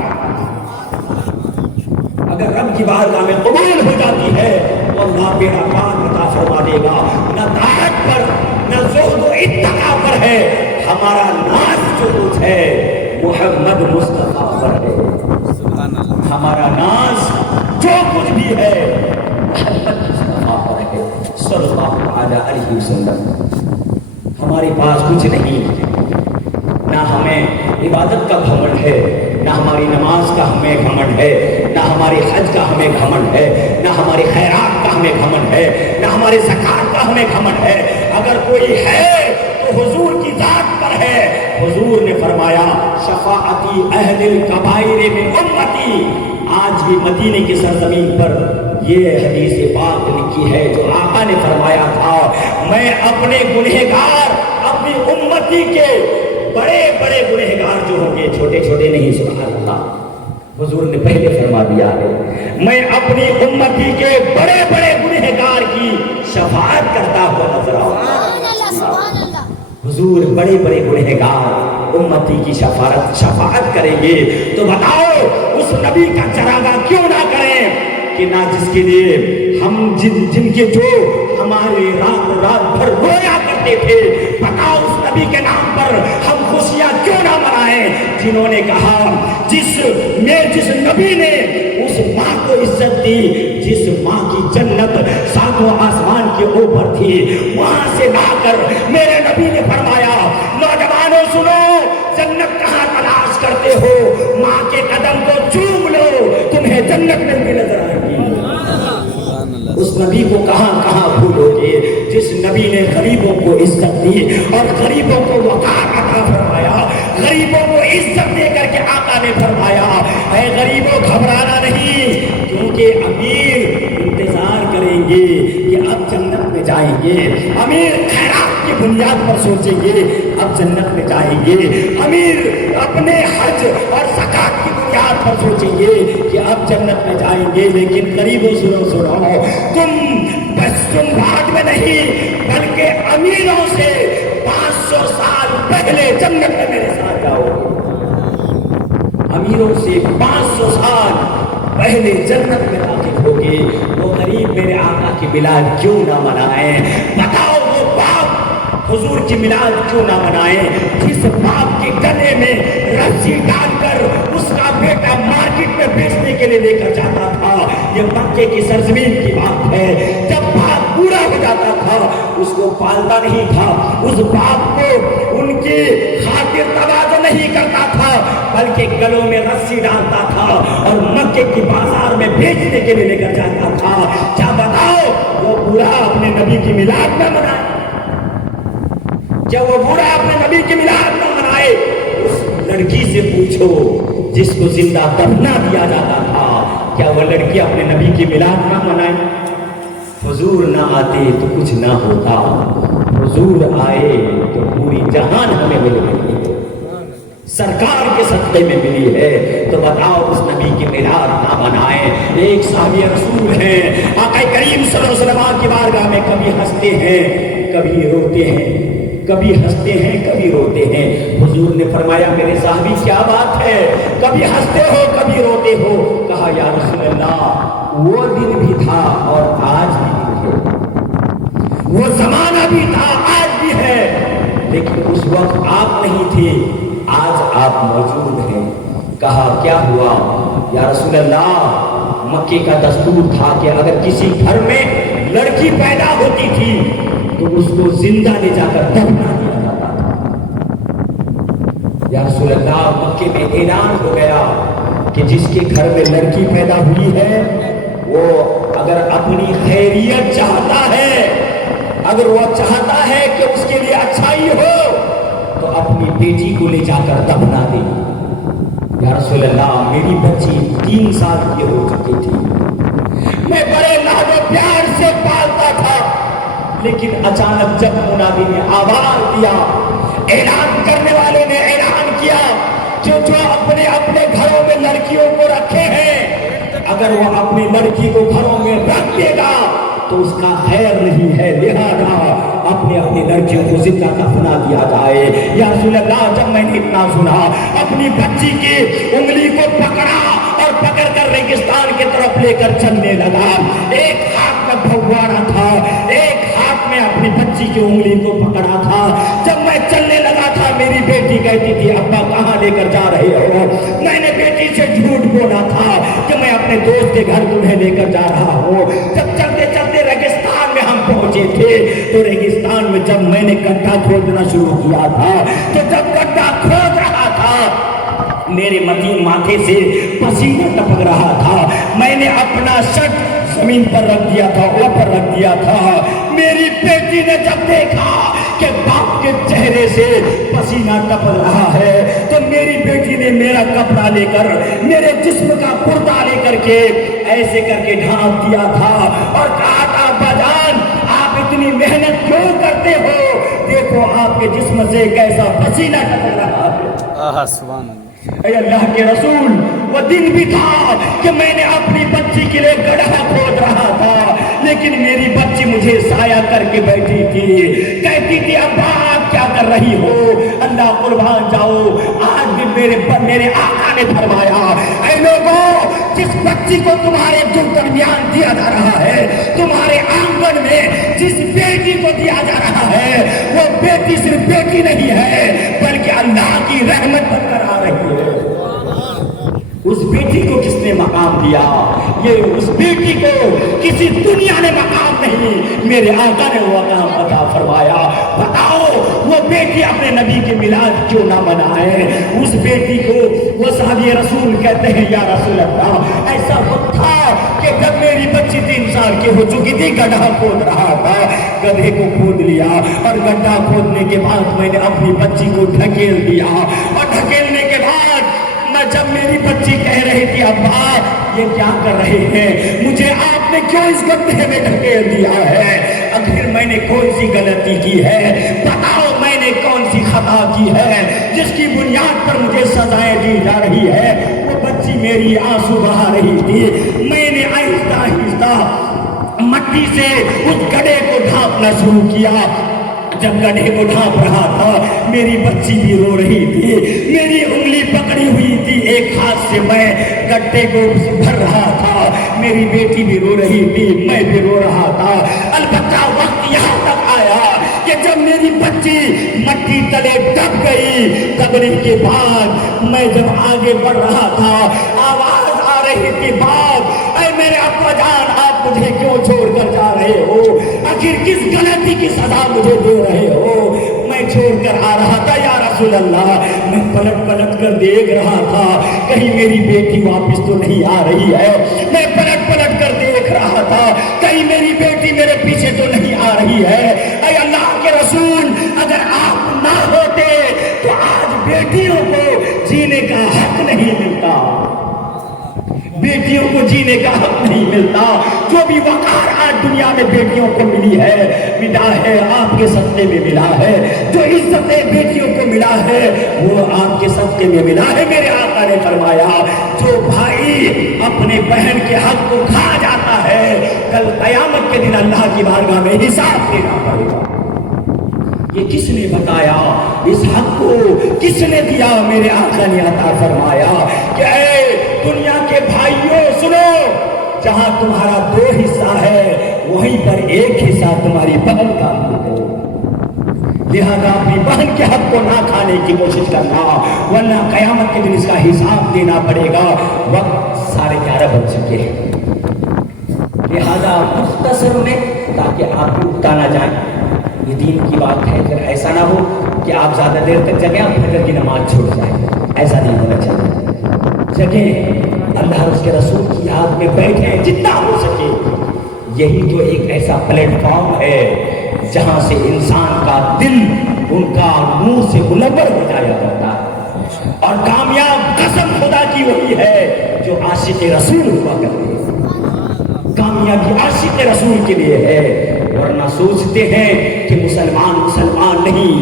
اگر رب کی بارگاہ میں قبول ہو جاتی ہے تو اللہ بیڑا پار عطا فرما دے گا۔ نہ طاقت پر نہ زہد و اتقا پر ہے، ہمارا ناز جو کچھ ہے محمد مصطفیٰ پر ہے، ہمارا ناز جو کچھ بھی ہے محمد مصطفیٰ پر ہے صلی اللہ علیہ وسلم۔ ہمارے پاس کچھ نہیں، نہ ہمیں عبادت کا گھمنڈ ہے، نہ ہماری نماز کا ہمیں گھمنڈ ہے، نہ ہمارے حج کا ہمیں گھمنڈ ہے، نہ ہمارے خیرات کا ہمیں گھمنڈ ہے، نہ ہمارے زکات کا ہمیں گھمنڈ ہے۔ اگر کوئی ہے تو حضور کی ذات پر ہے۔ حضور نے فرمایا شفاعتی اہل الکبائر من امتی، آج بھی مدینے کی سرزمین پر یہ حدیث پاک لکھی ہے جو آقا نے فرمایا تھا، میں اپنے گنہگار اپنی امتی کے بڑے بڑے گنہگار جو ہوں گے، چھوٹے چھوٹے نہیں، سبحان اللہ، حضور نے پہلے فرما دیا ہے میں اپنی امتی کے بڑے بڑے گنہگار کی شفاعت کرتا ہوا نظر آؤں گا۔ حضور بڑے بڑے گنہگار امتی کی شفاعت کریں گے، تو بتاؤ اس نبی کا چراغاں کیوں نہ کریں کہ نہ جس کے لیے ہم جن کے جو ہمارے رات بھر رویا کرتے تھے، بتاؤ اس نبی کے نام پر ہم خوشیاں کیوں نہ منائیں، جنہوں نے کہا جس نبی نے اس ماں کو عزت دی، جس ماں کی جنت ساتوں آسمان کے اوپر تھی، وہاں سے لا کر میرے نبی نے فرمایا نوجوانوں سنو، جنت کہاں تلاش کرتے ہو، ماں کے قدم کو چوم لو، تمہیں جنت میں بھی نظر آئے گی۔ اس نبی کو کہاں کہاں بھولو گے جس نبی نے غریبوں کو عزت دی اور غریبوں کو وقار عطا فرمایا، غریبوں کو عزت دے کر کے آقا نے فرمایا اے غریبوں گھبرانا نہیں، کیونکہ امیر انتظار کریں گے کہ اب جنت میں جائیں گے، امیر خیرات کی بنیاد پر سوچیں گے اب جنت میں جائیں گے، امیر اپنے حج اور زکات کی بنیاد پر سوچیں گے کہ اب جنت میں جائیں گے، لیکن غریبوں سنو تم بعد میں نہیں بلکہ امیروں سے 500 سال پہلے جنت میں میرے ساتھ جاؤ گے، امیروں سے 500 سال پہلے جنت میں داخل ہوگے۔ وہ غریب میرے آقا کی میلاد کیوں نہ منائیں؟ بتاؤ وہ باپ حضور کی میلاد کیوں نہ منائیں جس باپ کے گلے میں رسی ڈال کر اس کا بیٹا مارکیٹ میں بیچنے کے لیے لے کر جاتا تھا۔ یہ مکے کی سرزمین کی بات ہے، جب باپ بوڑھا ہو جاتا تھا اس کو پالتا نہیں تھا، اس باپ کو ان کی خاطر تواضع نہیں کرتا تھا بلکہ گلوں میں رسی ڈالتا تھا اور مکے کی بازار میں بیچنے کے لیے لے کر جاتا تھا۔ کیا بتاؤ وہ بوڑھا اپنے نبی کی میلاد نہ منائے؟ کیا وہ بوڑھا اپنے نبی کی میلاد نہ منائے؟ فرمائے اس لڑکی سے پوچھو جس کو زندہ دفنا دیا جاتا تھا، کیا وہ لڑکی اپنے نبی کی میلاد نہ منائے؟ حضور نہ آتے تو کچھ نہ ہوتا، حضور آئے تو پوری جہان ہمیں مل گئی، سرکار کے صدقے میں ملی ہے، تو بتاؤ اس نبی کی میلاد نہ منائیں۔ ایک صحابی رسول ہیں، آقا کریم صلی اللہ علیہ وسلم کی بارگاہ میں کبھی ہنستے ہیں کبھی روتے ہیں، کبھی ہنستے ہیں کبھی روتے ہیں۔ حضور نے فرمایا میرے صحابی کیا بات ہے، کبھی ہنستے ہو کبھی روتے ہو؟ کہا یا رسول اللہ وہ دن بھی تھا اور آج بھی ہے، وہ زمانہ بھی تھا آج بھی ہے، لیکن اس وقت آپ نہیں تھے، آج آپ موجود ہیں۔ کہا کیا ہوا یا رسول اللہ؟ مکے کا دستور تھا کہ اگر کسی گھر میں لڑکی پیدا ہوتی تھی تو اس کو زندہ لے جا کر دفنا دیا جاتا تھا۔ یا رسول اللہ مکے میں اعلان ہو گیا کہ جس کے گھر میں لڑکی پیدا ہوئی ہے وہ اگر اپنی خیریت چاہتا ہے، اگر وہ چاہتا ہے کہ اس کے لیے اچھائی ہو تو اپنی بیٹی کو لے جا کر دفنا دے۔ یا رسول اللہ میری بچی 3 سال کی ہو چکی تھی، میں بڑے لاڈ و پیار سے پالتا تھا، لیکن اچانک جب منادی نے آواز دیا، اعلان کرنے والے نے اعلان کیا کہ جو اپنے اپنے گھروں میں لڑکیوں کو رکھے ہیں، اگر وہ اپنی لڑکی کو گھروں میں رکھ دے گا تو اس کا خیر نہیں ہے، لہذا اپنے اپنی لڑکیوں کو زندہ دفنا دیا جائے۔ یا رسول اللہ جب میں نے اتنا سنا اپنی بچی کی انگلی کو پکڑا اور پکڑ کر ریگستان کی طرف لے کر چلنے لگا، ایک ہاتھ میں پھوارا تھا، ایک ہاتھ میں اپنی بچی کی انگلی کو پکڑا تھا۔ جب میں چلنے لگا تھا میری بیٹی کہتی تھی ابا کہاں لے کر جا رہے ہو؟ میں نے بیٹی سے جھوٹ بولا تھا کہ میں اپنے دوست کے گھر تمہیں لے کر جا رہا ہوں۔ جب چلتے چلتے ریگستان میں ہم پہنچے تھے تو ریگستان میں جب میں نے گڈھا کھودنا شروع کیا تھا تو جب گڈھا کھود رہا تھا میرے متین ماتھے سے پسینہ ٹپک رہا تھا، میں نے اپنا شرٹ زمین پر رکھ دیا تھا، اوپر رکھ دیا تھا۔ میری بیٹی نے جب دیکھا کہ باپ کے چہرے سے پسینہ ٹپک رہا ہے تو میری بیٹی نے میرا کپڑا لے کر میرے جسم کا پردہ لے کر کے ایسے کر کے ڈھانپ دیا تھا اور کہا تھا ابا جان آپ اتنی محنت کیوں کرتے ہو، دیکھو آپ کے جسم سے کیسا پسینہ ٹپک رہا ہے۔ سبحان اللہ۔ اے اللہ کے رسول وہ دن بھی تھا کہ میں نے اپنی بچی کے لیے گڑھا کھود رہا تھا، لیکن میری بچی مجھے سایہ کر کے بیٹھی تھی، کہتی تھی ابا آپ کیا کر رہی ہو؟ اللہ قربان جاؤ آج بھی میرے آقا نے فرمایا اے لوگوں جس بچی کو تمہارے درمیان دیا جا رہا ہے، تمہارے آنگن میں جس بیٹی کو دیا جا رہا ہے وہ بیٹی صرف بیٹی نہیں ہے بلکہ اللہ کی رحمت بن کر آ رہی ہے۔ اس بیٹی کو کس نے مقام دیا؟ یہ اس بیٹی کو کسی دنیا نے مقام نہیں، میرے آقا نے وہ مقام عطا فرمایا۔ بتاؤ وہ بیٹی اپنے نبی کے میلاد کیوں نہ منائے؟ اس بیٹی کو وہ صحابی رسول کہتے ہیں یا رسول اللہ ایسا وقت تھا کہ جب میری بچی 3 سال کی ہو چکی تھی، گڈھا کھود رہا تھا، گدھے کو کھود لیا اور گڈھا کھودنے کے بعد میں نے اپنی بچی کو ڈھکیل دیا اور ڈھکیلنے کے بعد جب میری بچی کہہ رہی تھی ابا یہ کیا کر رہے ہیں، مجھے آپ نے کیوں اس گڈھے میں ڈھکیل دیا ہے؟ آخر میں نے کون سی غلطی کی ہے؟ بتاؤ میں نے کون سی خطا کی ہے جس کی بنیاد پر مجھے سزائیں دی جا رہی ہے؟ وہ بچی میری آنسو بہا رہی تھی، میں نے آہستہ آہستہ مٹی سے اس گڑھے کو ڈھانپنا شروع کیا۔ جب گڑھے کو ڈھانپ رہا تھا میری بچی بھی رو رہی تھی، میری انگلی پکڑی ہوئی تھی، ایک ہاتھ سے میں گڈھے کو بھر رہا تھا، میری بیٹی بھی رو رہی تھی، میں بھی رو رہا تھا۔ البتہ وقت یہاں تک آیا کہ جب میری بچی مٹی تلے دب گئی، دبنے کے بعد میں جب آگے بڑھ رہا تھا آواز آ رہی تھی باپ اے میرے ابا جان آپ مجھے کیوں چھوڑ کر جا رہے ہو؟ آخر کس غلطی کی سزا مجھے دے رہے ہو؟ میں چھوڑ کر آ رہا تھا یا رسول اللہ، میں پلٹ پلٹ کر دیکھ رہا تھا کہیں میری بیٹی واپس تو نہیں آ رہی ہے، میں پلٹ پلٹ کر دیکھ رہا تھا کہیں میری بیٹی میرے پیچھے تو نہیں آ رہی ہے۔ اے اللہ کے رسول اگر آپ نہ ہوتے تو آج نہیں ملتا، بیٹیوں کو جینے کا حق نہیں ملتا. جو بھی وقار آج دنیا میں بیٹیوں کو ملی ہے ملا ہے آپ کے صدقے میں ملا ہے. جو عزت بیٹیوں کو ملا ہے وہ آپ کے صدقے میں ملا ہے. میرے آقا نے فرمایا جو بھائی اپنے بہن کے حق کو کھا جاتا ہے کل قیامت کے دن اللہ کی بارگاہ میں حساب دینا پڑے گا. یہ کس نے بتایا؟ اس حق کو کس نے دیا؟ میرے آقا نے عطا فرمایا کہ اے دنیا کے بھائیوں سنو، جہاں تمہارا 2 حصہ ہے وہیں پر 1 حصہ تمہاری بہن کا ہے. لہذا اپنی بہن کے حق کو نہ کھانے کی کوشش کرنا، ورنہ قیامت کے دن اس کا حساب دینا پڑے گا. وقت 11:30 بج چکے ہیں، لہذا مختصر میں تاکہ آپ بھی اکتا نہ جائیں. یہ دین کی بات ہے، پھر ایسا نہ ہو کہ آپ زیادہ دیر تک جگیں اور فجر کی نماز چھوڑ جائیں. ایسا نہیں ہونا چاہیے. جگیں، اللہ اور اس کے رسول کی یاد میں بیٹھیں جتنا ہو سکے. یہی تو ایک ایسا پلیٹ فارم ہے جہاں سے انسان کا دل ان کا نور سے منور ہو جایا کرتا ہے. اور کامیاب قسم خدا کی وہی ہے جو عاشق رسول ہوا کرتے ہیں. کامیابی عاشق رسول کے لیے ہے. ورنہ سوچتے ہیں کہ مسلمان نہیں،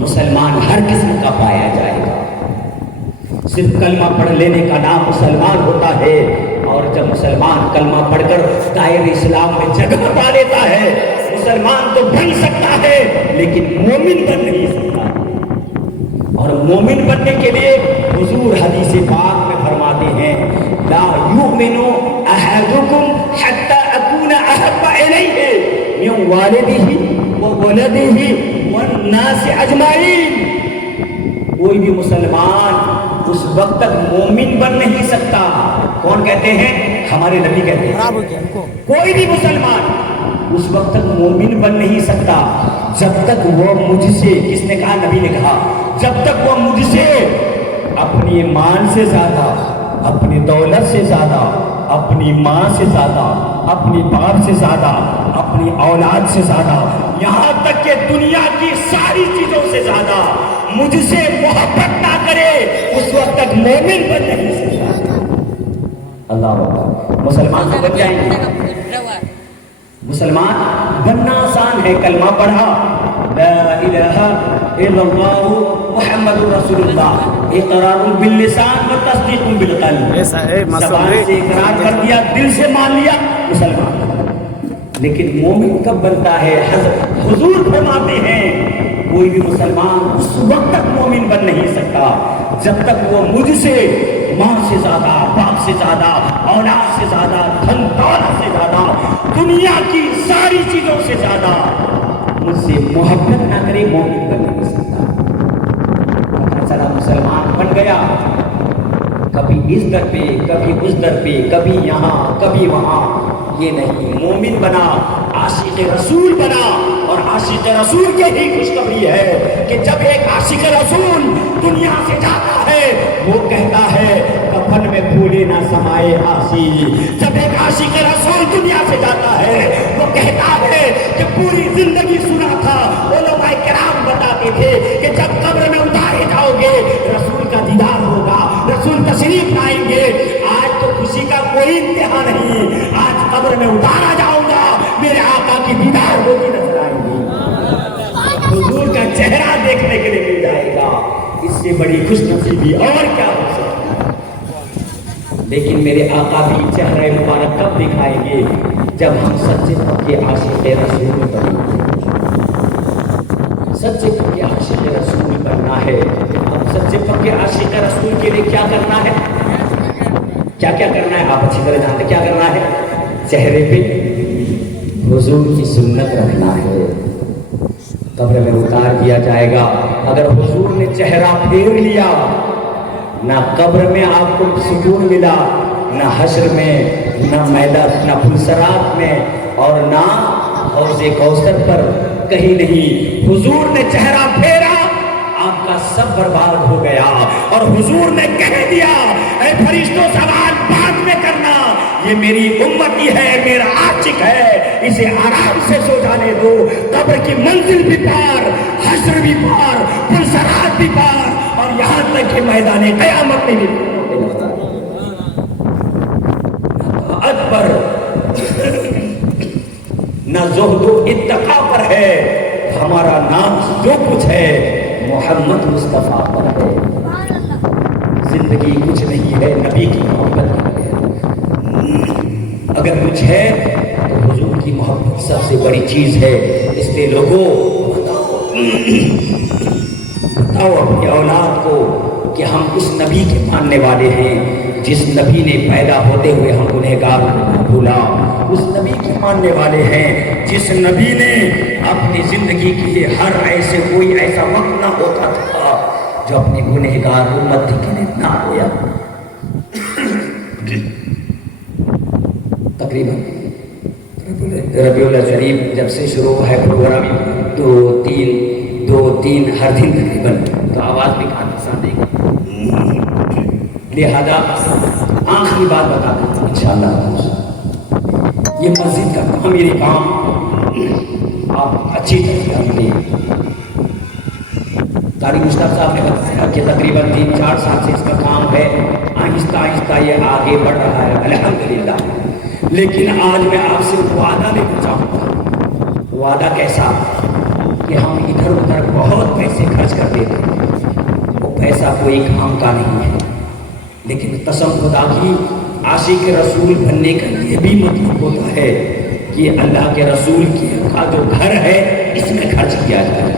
مسلمان ہر قسم کا پایا جائے گا. صرف کلمہ پڑھ لینے کا نام مسلمان ہوتا ہے، اور جب مسلمان کلمہ پڑھ کر دائرہ اسلام میں جگہ پا لیتا ہے مسلمان تو بن سکتا ہے لیکن مومن بن نہیں سکتا. اور مومن بننے کے لیے حضور حدیث پاک میں فرماتے ہیں لا یؤمن احدکم حتی اکون احب الیہ من والدہ وولدہ والناس اجمعین. کوئی بھی مسلمان اس وقت تک مومن بن نہیں سکتا. کون کہتے ہیں؟ ہمارے نبی کہتے ہیں کوئی بھی مسلمان اس وقت تک مومن بن نہیں سکتا جب تک وہ مجھ سے، کس نے کہا؟ نبی نے کہا، جب تک وہ مجھ سے اپنی مال سے زیادہ، اپنی دولت سے زیادہ، اپنی ماں سے زیادہ، اپنی باپ سے زیادہ، اپنی اولاد سے زیادہ، یہاں تک کہ دنیا کی ساری چیزوں سے زیادہ مجھ سے محبت نہ کرے اس وقت تک مومن بن نہیں سکتا. اللہ اکبر. مسلمان تو بن جائیں گے. مسلمان بننا آسان ہے. کلمہ پڑھا لا الہ الا اللہ محمد رسول اللہ، اقرار باللسان و تصدیق بالقلب. زبان سے اقرار کر دیا، دل سے مان لیا، مسلمان. لیکن مومن کب بنتا ہے؟ حضور فرماتے ہیں کوئی بھی مسلمان اس وقت تک مومن بن نہیں سکتا جب تک وہ مجھ سے ماں سے زیادہ، باپ سے زیادہ، اولاد سے زیادہ، دھن دولت سے زیادہ، دنیا کی ساری چیزوں سے زیادہ مجھ سے محبت نہ کرے، مومن بن نہیں سکتا. پتہ چلا مسلمان بن گیا، کبھی اس در پہ، کبھی اس در پہ، کبھی یہاں کبھی وہاں. یہ نہیں، مومن بنا، عاشق رسول بنا. اور عاشق رسول کی ہی خوشخبری ہے کہ جب ایک عاشق رسول دنیا سے جاتا ہے وہ کہتا ہے کفن میں پھولے نہ سمائے آسی. جب ایک عاشق رسول دنیا سے جاتا ہے وہ کہتا ہے کہ پوری زندگی سنا تھا، علماء کرام بتاتے تھے کہ جب قبر میں اتارے جاؤ گے رسول کا دیدار ہوگا، رسول تشریف لائیں گے. آج تو خوشی کا کوئی انتہا نہیں. آج قبر میں اتارا جاؤں گا، میرے آقا کی دیدار ہوگی، نظر آئیں گی، حضور کا چہرہ دیکھنے کے لیے مل جائے گا. اس سے بڑی خوش نصیبی اور کیا ہو سکتا. لیکن میرے آقا بھی چہرہ مبارک کب دکھائیں گے؟ جب ہم سچے پکے عاشق رسول بنیں گے. سچے پکے عاشق رسول بننا ہے. اب سچے پکے عاشق رسول کے لیے کیا کرنا ہے؟ کیا کیا کرنا ہے؟ آپ اچھی طرح جانتے کیا کرنا ہے. چہرے پہ حضور کی سنت رکھنا ہے. قبر میں اتار دیا جائے گا، اگر حضور نے چہرہ پھیر لیا نہ قبر میں آپ کو سکون ملا، نہ حشر میں، نہ میدان، نہ پلسرات میں، اور نہ حوض کوثر پر، کہیں نہیں. حضور نے چہرہ پھیرا آپ کا سب برباد ہو گیا. اور حضور نے کہہ دیا اے فرشتوں سوال بعد میں کرنا، یہ میری امتی ہے، میرا عاشق ہے، اسے آرام سے سو جانے دو. قبر کی منزل بھی پار، حشر بھی پار، پلسرات بھی پار، اور یہاں تک کہ میدان قیامت میں بھی. نہ زہد و اتقا پر ہے، ہمارا نام جو کچھ ہے محمد مصطفیٰ پر ہے۔ زندگی کچھ نہیں ہے نبی کی محبت کے بغیر، اگر کچھ ہے تو حضور کی محبت سب سے بڑی چیز ہے۔ اس لیے لوگوں بتاؤ اپنی اولاد کو کہ ہم اس نبی کے ماننے والے ہیں جس نبی نے پیدا ہوتے ہوئے ہم گنہگار کو بھولا، اس نبی کے ماننے والے ہیں جس نبی نے اپنی زندگی کے لیے ہر ایسے کوئی ایسا وقت نہ ہوتا تھا جو اپنی گنہگار امت کے لیے نہ ہویا۔ تقریباً ربیع الشریف جب سے شروع ہے پروگرام، دو تین ہر دن تقریباً، تو آواز بھی کھانا ساتھ دے گا، لہذا آخری بات بتا دوں انشاءاللہ، یہ مسجد کا تعمیری کام آپ اچھی طرح کریں گے۔ قاری مشتاق صاحب نے بتایا کہ تقریباً 3-4 سال سے اس کا کام ہے، آہستہ آہستہ یہ آگے بڑھ رہا ہے الحمدللہ۔ لیکن آج میں آپ سے وعدہ لینا چاہوں گا۔ وعدہ کیسا کہ ہم ادھر ادھر بہت پیسے خرچ کر دیتے ہیں، وہ پیسہ کوئی کام کا نہیں ہے، لیکن قسم خدا کی عاشق رسول بننے کا یہ بھی مطلب ہوتا ہے کہ اللہ کے رسول کا جو گھر ہے اس میں خرچ کیا جائے۔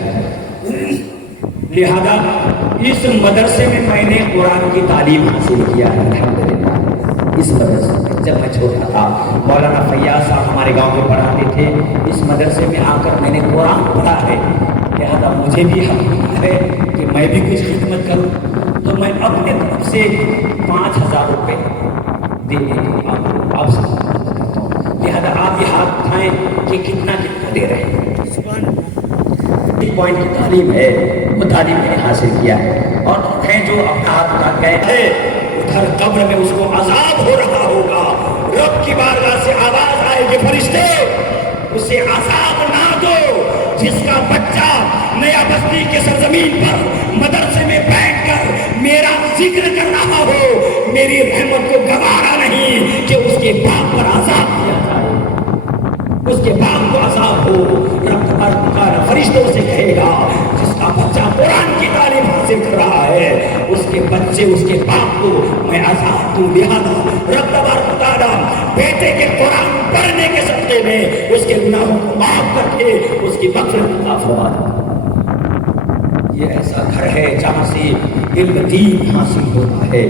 لہذا اس مدرسے میں نے قرآن کی تعلیم حاصل کیا ہے الحمدللہ۔ اس مدرسے میں جب میں چھوٹا تھا، مولانا فیاض صاحب ہمارے گاؤں میں پڑھاتے تھے، اس مدرسے میں آ کر میں نے قرآن پڑھا ہے، لہذا مجھے بھی حق ہے کہ میں بھی کچھ خدمت کروں، تو میں اپنے طرف سے 5000 روپے دینے کے آپ سے کرتا ہوں۔ لہذا آپ یہ ہاتھ اٹھائیں کہ کتنا دے رہے ہیں۔ ایک پوائنٹ کی تعلیم ہے، وہ تعلیم میں نے حاصل کیا ہے، اور ہیں جو اپنا ہاتھ اٹھا گئے تھے ادھر قبر میں اس کو عذاب ہو رہا ہوگا، رب کی بارگاہ سے آواز آئے گی فرشتے اسے عذاب نہ دو جس کا بچہ نیا بستی کے سرزمین پر مدرسے میں بیٹھ کر میرا ذکر کر رہا ہو، میری رحمت کو گوارا نہیں کہ اس کے باپ پر عذاب کیا جائے، اس کے باپ کو عذاب ہو۔ رب تبارک فرشتوں سے کہے گا جس کا بچہ قرآن کی تعلیم حاصل کر رہا ہے اس کے بچے اس کے باپ کو میں عذاب دوں، لہذا رب تبارک تعالیٰ بیٹے کے قرآن پڑھنے کے صدقے میں اس کے گناہوں کو معاف کر کے اس کی مغفرت عطا فرما دے۔ یہ ایسا گھر ہے جہاں سے علم دین حاصل ہوتا ہے۔